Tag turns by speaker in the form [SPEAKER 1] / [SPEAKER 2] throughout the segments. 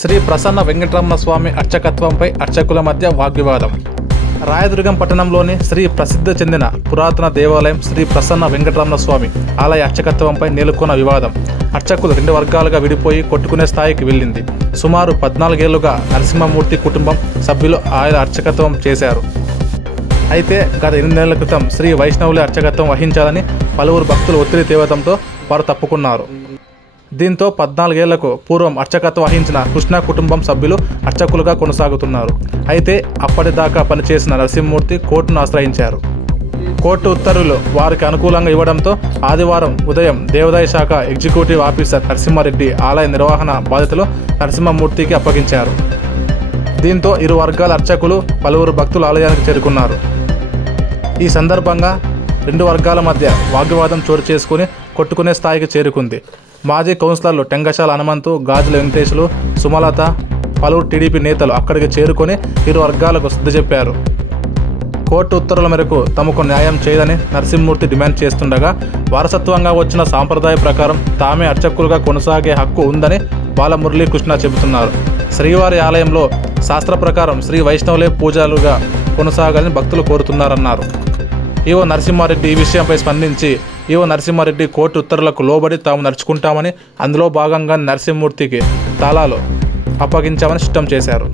[SPEAKER 1] శ్రీ ప్రసన్న వెంకటరమణ స్వామి అర్చకత్వంపై అర్చకుల మధ్య వాగ్వివాదం. రాయదుర్గం పట్టణంలోని శ్రీ ప్రసిద్ధి చెందిన పురాతన దేవాలయం శ్రీ ప్రసన్న వెంకటరమణ స్వామి ఆలయ అర్చకత్వంపై నెలకొన్న వివాదం. అర్చకులు రెండు వర్గాలుగా విడిపోయి కొట్టుకునే స్థాయికి వెళ్ళింది. సుమారు పద్నాలుగేళ్ళుగా నరసింహమూర్తి కుటుంబం సభ్యులు ఆయన అర్చకత్వం చేశారు. అయితే గత ఎనిమిది నెలల క్రితం శ్రీ వైష్ణవులే అర్చకత్వం వహించాలని పలువురు భక్తులు ఒత్తిడి తేవడంతో వారు తప్పుకున్నారు. దీంతో పద్నాలుగేళ్ళకు పూర్వం అర్చకత్వం వహించిన కృష్ణ కుటుంబం సభ్యులు అర్చకులుగా కొనసాగుతున్నారు. అయితే అప్పటిదాకా పనిచేసిన నరసింహమూర్తి కోర్టును ఆశ్రయించారు. కోర్టు ఉత్తర్వులు వారికి అనుకూలంగా ఇవ్వడంతో ఆదివారం ఉదయం దేవాదాయ శాఖ ఎగ్జిక్యూటివ్ ఆఫీసర్ నరసింహారెడ్డి ఆలయ నిర్వహణ బాధ్యతలు నరసింహమూర్తికి అప్పగించారు. దీంతో ఇరు వర్గాల అర్చకులు పలువురు భక్తులు ఆలయానికి చేరుకున్నారు. ఈ సందర్భంగా రెండు వర్గాల మధ్య వాగ్వివాదం చోటు చేసుకుని కొట్టుకునే స్థాయికి చేరుకుంది. మాజీ కౌన్సిలర్లు టెంగశాల హనుమంతు గాజుల వెంకటేశులు సుమలత పలువురు టీడీపీ నేతలు అక్కడికి చేరుకొని ఇరు వర్గాలకు శుద్ధి చెప్పారు. కోర్టు ఉత్తర్వుల మేరకు తమకు న్యాయం చేయదని నరసింహమూర్తి డిమాండ్ చేస్తుండగా వారసత్వంగా వచ్చిన సాంప్రదాయ ప్రకారం తామే అర్చకులుగా కొనసాగే హక్కు ఉందని బాల మురళీకృష్ణ చెబుతున్నారు. శ్రీవారి ఆలయంలో శాస్త్ర ప్రకారం శ్రీ వైష్ణవులే పూజలుగా కొనసాగాలని భక్తులు కోరుతున్నారన్నారు. ఈవో నరసింహారెడ్డి ఈ విషయంపై స్పందించి ఈవో నరసింహారెడ్డి కోర్టు ఉత్తర్వులకు లోబడి తాము నడుచుకుంటామని అందులో భాగంగా నరసింహమూర్తికి తాళాలు అప్పగించామని స్పష్టం చేశారు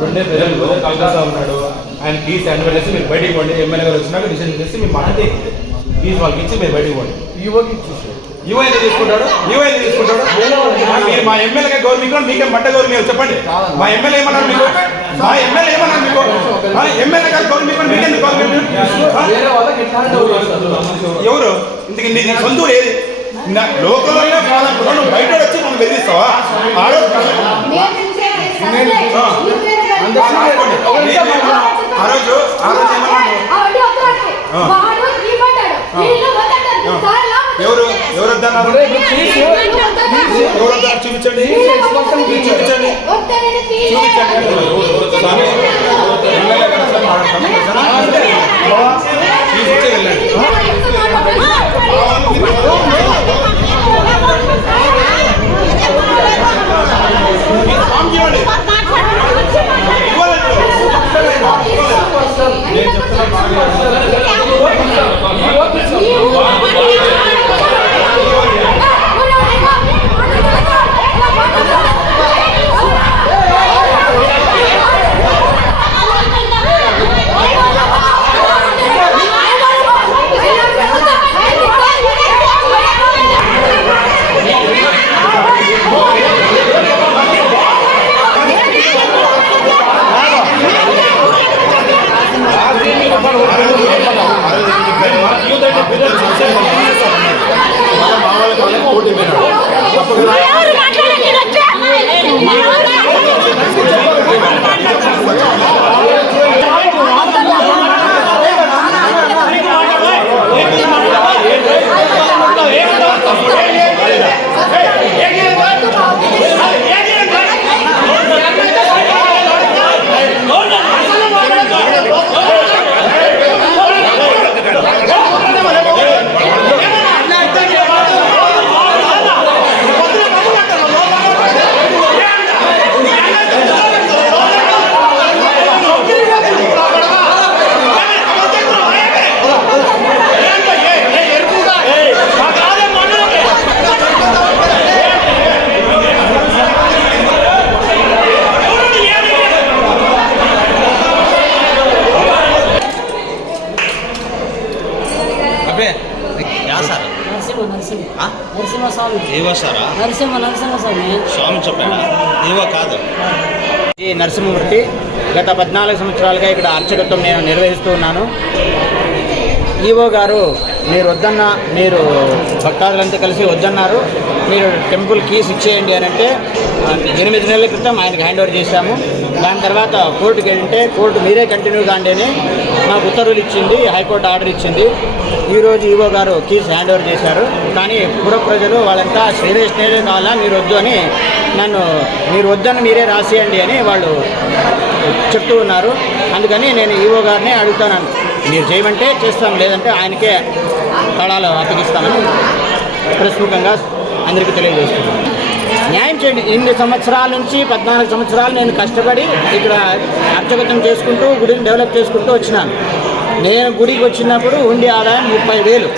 [SPEAKER 2] రెండే ప్రజలు కలకత్తా ఉన్నాడు ఆయన కీస్ హ్యాండ్ మీరు బయటికి పండి ఎమ్మెల్యే గారు వచ్చినాక డిసిషన్ చేసి మీ మాట వాళ్ళకి ఇచ్చి మీరు బయటికి పోండి. యువ ఎందుకు తీసుకుంటాడు? యువ ఎందుకు తీసుకుంటాడు? మీరు మా ఎమ్మెల్యే గవర్నమెంట్ మీకే మట్ట గవర్నమెంట్ చెప్పండి. మా ఎమ్మెల్యే ఏమన్నారు మీకు? మా ఎమ్మెల్యే ఏమన్నారు మీకు? ఎమ్మెల్యే గారు గవర్నమెంట్ ఎవరు? ఇంతకి నీ సొంత ఊరు ఏది? లోకల్లోనే నువ్వు బయట వచ్చి మనం బెదిరిస్తావా? ఆ రోజు ఆ రోజు ఆ రోజు ఎవరు ఎవరు వద్దన్నారు ఎవరు చూపించండి చూపించండి తీసుకొచ్చి వెళ్ళండి
[SPEAKER 3] ఏవో సారా?
[SPEAKER 4] నరసింహ నరసింహ స్వామి.
[SPEAKER 3] స్వామి చెప్పాడా? ఏవో కాదు.
[SPEAKER 5] ఈ నరసింహమూర్తి గత పద్నాలుగు సంవత్సరాలుగా ఇక్కడ అర్చకత్వం నేను నిర్వహిస్తూ ఉన్నాను. ఈవో గారు మీరు వద్దన్న మీరు భక్తాదులంతా కలిసి వద్దన్నారు. మీరు టెంపుల్ కీస్ ఇచ్చేయండి అని అంటే ఎనిమిది నెలల క్రితం ఆయనకు హ్యాండ్ ఓవర్ చేశాము. దాని తర్వాత కోర్టుకి వెళ్తే కోర్టు మీరే కంటిన్యూ కాండి మాకు ఉత్తర్వులు ఇచ్చింది హైకోర్టు ఆర్డర్ ఇచ్చింది. ఈరోజు ఈవో గారు కీస్ హ్యాండ్ ఓవర్ చేశారు. కానీ పుర ప్రజలు వాళ్ళంతా శ్రీవేష్ణే కావాలా మీరు వద్దు అని నన్ను మీరు వద్దని మీరే రాసియండి అని వాళ్ళు చెప్తూ ఉన్నారు. అందుకని నేను ఈవో గారిని అడుగుతాను మీరు చేయమంటే చేస్తాం లేదంటే ఆయనకే తడాలు అప్పగిస్తామని ప్రస్ముఖంగా అందరికీ తెలియజేస్తున్నాను. న్యాయం చేయండి. ఇన్ని సంవత్సరాల నుంచి పద్నాలుగు సంవత్సరాలు నేను కష్టపడి ఇక్కడ అర్చకత్వం చేసుకుంటూ గుడిని డెవలప్ చేసుకుంటూ వచ్చినాను. నేను గుడికి వచ్చినప్పుడు ఉండి ఆదాయం ముప్పై వేలు.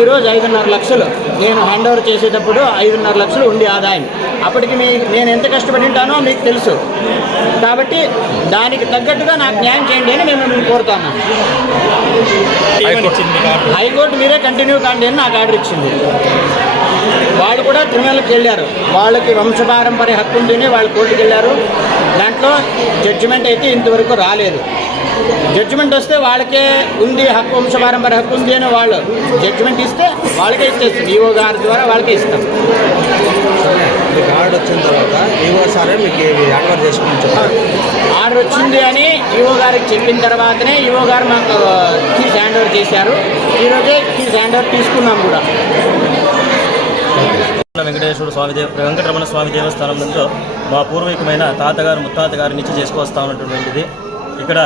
[SPEAKER 5] ఈరోజు ఐదున్నర లక్షలు. నేను హ్యాండ్ ఓవర్ చేసేటప్పుడు ఐదున్నర లక్షలు ఉండి ఆదాయం. అప్పటికి మీ నేను ఎంత కష్టపడి ఉంటానో మీకు తెలుసు. కాబట్టి దానికి తగ్గట్టుగా నాకు న్యాయం చేయండి అని మేము మిమ్మల్ని కోరుతున్నాను హైకోర్టు. మీరే కంటిన్యూ కాండి అని నాకు ఆర్డర్ ఇచ్చింది. వాళ్ళు కూడా తిరుమలకి వెళ్ళారు. వాళ్ళకి వంశపారంపర్య హక్కు ఉందని వాళ్ళు కోర్టుకి వెళ్ళారు. దాంట్లో జడ్జిమెంట్ అయితే ఇంతవరకు రాలేదు. జడ్జిమెంట్ వస్తే వాళ్ళకే ఉంది హక్కు వంశపారంపర్య హక్కు ఉంది అని వాళ్ళు జడ్జిమెంట్ ఇస్తే వాళ్ళకే ఇచ్చేస్తుంది ఈఓ గారి ద్వారా వాళ్ళకే ఇస్తాం.
[SPEAKER 3] ఆర్డర్ వచ్చిన తర్వాత ఈవో సారే మీకు చేసుకుని చెప్పారు?
[SPEAKER 5] ఆర్డర్ వచ్చింది అని ఈఓ గారికి చెప్పిన తర్వాతనే ఈఓ గారు మాకు కీస్ హ్యాండ్ ఓవర్ చేశారు. ఈరోజే కీస్ హ్యాండ్ ఓవర్ తీసుకున్నాం కూడా.
[SPEAKER 6] వెంకటేశ్వర స్వామి దేవ వెంకటరమణ స్వామి దేవస్థానం నందు మా పూర్వీకమైన తాతగారు ముత్తాత గారి నుంచి చేసుకొస్తా ఉన్నటువంటిది. ఇక్కడ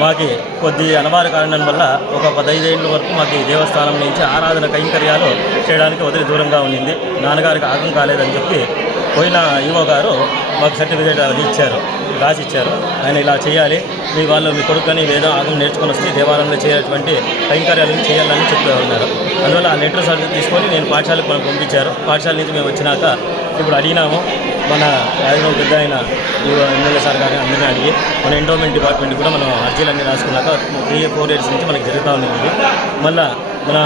[SPEAKER 6] మాకి కొద్ది అనవారి కారణం వల్ల ఒక పదహైదేళ్ళ వరకు మాకు ఈ దేవస్థానం నుంచి ఆరాధన కైంకర్యాలు చేయడానికి వదిలి దూరంగా ఉండింది. నాన్నగారికి ఆగం కాలేదని చెప్పి పోయిన ఈవో గారు మాకు సర్టిఫికేట్ అది ఇచ్చారు రాసి ఇచ్చారు ఆయన ఇలా చేయాలి మీ వాళ్ళు మీ కొడుకుని ఏదో ఆగం నేర్చుకొని వస్తే దేవాలయంలో చేయాల్టువంటి కైంకర్యాలను చేయాలని చెప్తూ ఉన్నారు. అందువల్ల ఆ లెటర్ తీసుకొని నేను పాఠశాలకు మనం పంపించారు. పాఠశాల నుంచి మేము వచ్చినాక ఇప్పుడు అడిగినాము. మన రాజభవన్ పెద్ద ఆయన ఎమ్మెల్యే సార్ గారిని అందరినీ అడిగి మన ఎండోమెంట్ డిపార్ట్మెంట్ కూడా మనం అర్జీలన్నీ రాసుకున్నాక త్రీ ఫోర్ ఇయర్స్ నుంచి మనకి జరుగుతూ ఉంది మళ్ళీ మళ్ళా మన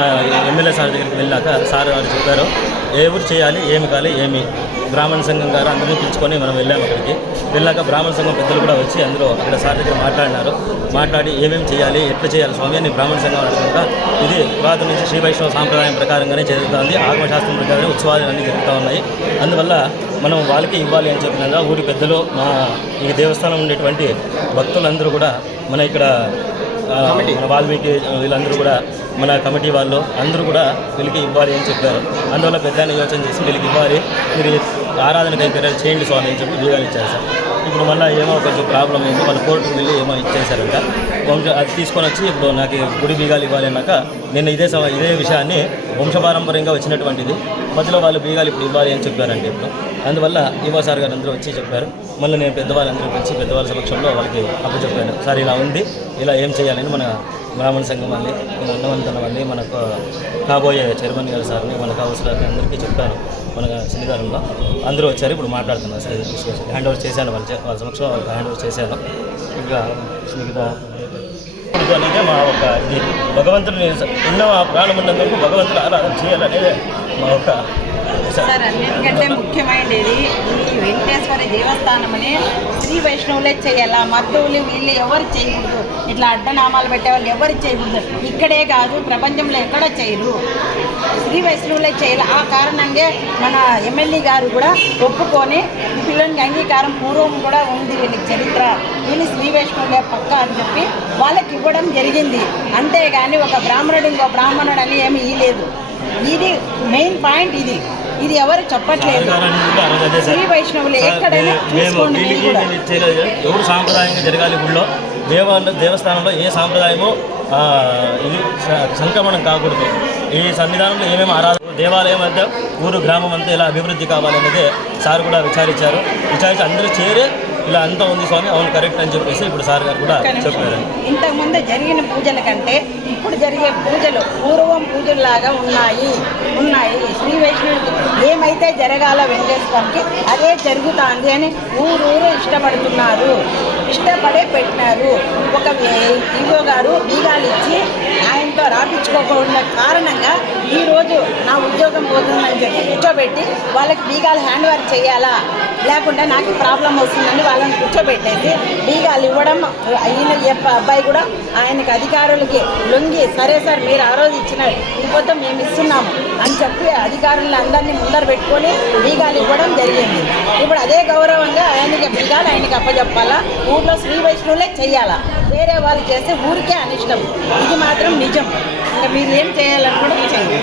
[SPEAKER 6] ఎమ్మెల్యే సార్ దగ్గరికి వెళ్ళాక సార్ వాళ్ళు చెప్పారు ఏ ఊరు చేయాలి ఏమి కావాలి ఏమి? బ్రాహ్మణ సంఘం గారు అందరినీ పిలుచుకొని మనం వెళ్ళాము అక్కడికి. వెళ్ళాక బ్రాహ్మణ సంఘం పెద్దలు కూడా వచ్చి అందరూ అక్కడ సార్ దగ్గర మాట్లాడినారు. మాట్లాడి ఏమేమి చేయాలి ఎట్లా చేయాలి స్వామి అని బ్రాహ్మణ సంఘం అడుగుతుందా ఇది పురాతన నుంచి శ్రీ వైష్ణవ సాంప్రదాయం ప్రకారంగానే జరుగుతుంది ఆత్మశాస్త్రం ప్రకారం ఉత్సవాలు అన్నీ జరుగుతూ ఉన్నాయి. అందువల్ల మనం వాళ్ళకి ఇవ్వాలి అని చెప్పినాక ఊరి పెద్దలు మా ఈ దేవస్థానం ఉండేటువంటి భక్తులందరూ కూడా మన ఇక్కడ వాల్మీకి వీళ్ళందరూ కూడా మన కమిటీ వాళ్ళు అందరూ కూడా వీళ్ళకి ఇవ్వాలి అని చెప్పారు. అందువల్ల పెద్ద యోచన చేసి వీళ్ళకి ఇవ్వాలి. మీరు ఆరాధన కైంకర్యాలు చేయండి స్వామి అని చెప్పి బీగాలు ఇచ్చారు సార్. ఇప్పుడు మళ్ళీ ఏమో కొంచెం ప్రాబ్లం అయింది వాళ్ళ కోర్టుకు వెళ్ళి ఏమో ఇచ్చేసారంట వంశ అది తీసుకొని వచ్చి ఇప్పుడు నాకు గుడి బీగాలు ఇవ్వాలి అన్నాక నేను ఇదే సమ ఇదే విషయాన్ని వంశపారంపర్యంగా వచ్చినటువంటిది. మధ్యలో వాళ్ళు బీగాలు ఇప్పుడు ఇవ్వాలి అని చెప్పారండి ఇప్పుడు. అందువల్ల ఈవో సార్ గారు అందరూ వచ్చి చెప్పారు. మళ్ళీ నేను పెద్దవాళ్ళందరూ వచ్చి పెద్దవాళ్ళ సమక్షంలో వాళ్ళకి అప్పచెప్పాను సార్ ఇలా ఉంది. ఇలా ఏం చేయాలని మన బ్రాహ్మణ సంఘం అని మన అన్నవంతన వాళ్ళని మనకు కాబోయే చైర్మన్ గారు సార్ని మనకు అవసరాన్ని అందరికీ చెప్పాను. మన సన్నిధానంలో అందరూ వచ్చారు ఇప్పుడు మాట్లాడుతున్నారు. సార్ హ్యాండ్ ఓవర్ చేశాను వాళ్ళ వాళ్ళ సమక్షంలో వాళ్ళకి హ్యాండ్ ఓవర్ చేశాను. ఇంకా మిగతా అనేది మా ఒక భగవంతుడు ఉన్న ఆ ప్రాణం ఉన్నందుకు భగవంతుడు ఆరాధన చేయాలనేది మా ఒక
[SPEAKER 7] సార్ అన్నిటికంటే ముఖ్యమైనది ఈ వెంకటేశ్వర దేవస్థానమని శ్రీ వైష్ణవులే చేయాలా? మద్దువులు వీళ్ళు ఎవరు చేయకూడదు? ఇట్లా అడ్డనామాలు పెట్టేవాళ్ళు ఎవరు చేయకూడదు? ఇక్కడే కాదు ప్రపంచంలో ఎక్కడ చేయరు? శ్రీ వైష్ణవులే చేయాలి? ఆ కారణంగా మన ఎమ్మెల్యే గారు కూడా ఒప్పుకొని పిల్లలకి అంగీకారం పూర్వం కూడా ఉంది వీళ్ళకి చరిత్ర. వీళ్ళు శ్రీ వైష్ణవులే పక్క అని చెప్పి వాళ్ళకి ఇవ్వడం జరిగింది. అంతేగాని ఒక బ్రాహ్మణుడు ఇంకో బ్రాహ్మణుడు అని ఏమి ఇయ్యలేదు ఇది మెయిన్ పాయింట్ ఇది. ఇది ఎవరు చెప్పట్లేదు. శ్రీ వైష్ణవులు ఎక్కడైనా చూసుకోండి.
[SPEAKER 6] ఎవరు సాంప్రదాయంగా జరగాలి గుళ్ళో దేవాలయ దేవస్థానంలో ఏ సాంప్రదాయమో ఇది సంక్రమణం కాకూడదు ఈ సన్నిధానంలో ఏమేమి ఆరాధన దేవాలయం వద్ద ఊరు గ్రామం అంతా ఇలా అభివృద్ధి కావాలన్నదే సార్ కూడా విచారించారు విచారించి అందరూ చేరే ఇలా అంతా ఉంది స్వామి అవును కరెక్ట్ అని చెప్పేసి ఇప్పుడు సార్ గారు కూడా. చెప్పారు
[SPEAKER 7] ఇంతకుముందు జరిగిన పూజల కంటే ఇప్పుడు జరిగే పూజలు పూర్వం పూజల్లాగా ఉన్నాయి. ఉన్నాయి. శ్రీ వైష్ణవుడికి ఏమైతే జరగాల వెంకటేశ్వరానికి అదే జరుగుతుంది అని ఊరూరు ఇష్టపడుతున్నారు. ఇష్టపడే పెట్టినారు. ఒక వే- ఈగో గారు బీగాలు ఇచ్చి ఆయనతో రాపించుకోకుండా కారణంగా ఈరోజు నా ఉద్యోగం పోతుందని చెప్పి కూర్చోబెట్టి వాళ్ళకి బీగాలు హ్యాండ్ ఓవర్ చేయాలా? లేకుండా నాకు ప్రాబ్లం వస్తుందని వాళ్ళని కూర్చోబెట్టేసి బీగాలు ఇవ్వడం ఈయన అబ్బాయి కూడా ఆయనకి అధికారులకి లొంగి సరే సార్ మీరు ఆ రోజు ఇచ్చిన ఇకపోతే మేము ఇస్తున్నాము అని చెప్పి అధికారులను అందరినీ ముందర పెట్టుకొని బీగాలు ఇవ్వడం జరిగింది. ఇప్పుడు అదే గౌరవంగా ఆయనకి బీగాలు ఆయనకి అప్పచెప్పాలా ఊర్లో శ్రీ వైష్ణవులే చేయాలా వేరే వాళ్ళు చేస్తే ఊరికే అనిష్టం. ఇది మాత్రం నిజం. ఇంకా మీరు ఏం చేయాలనుకుంటే చేయండి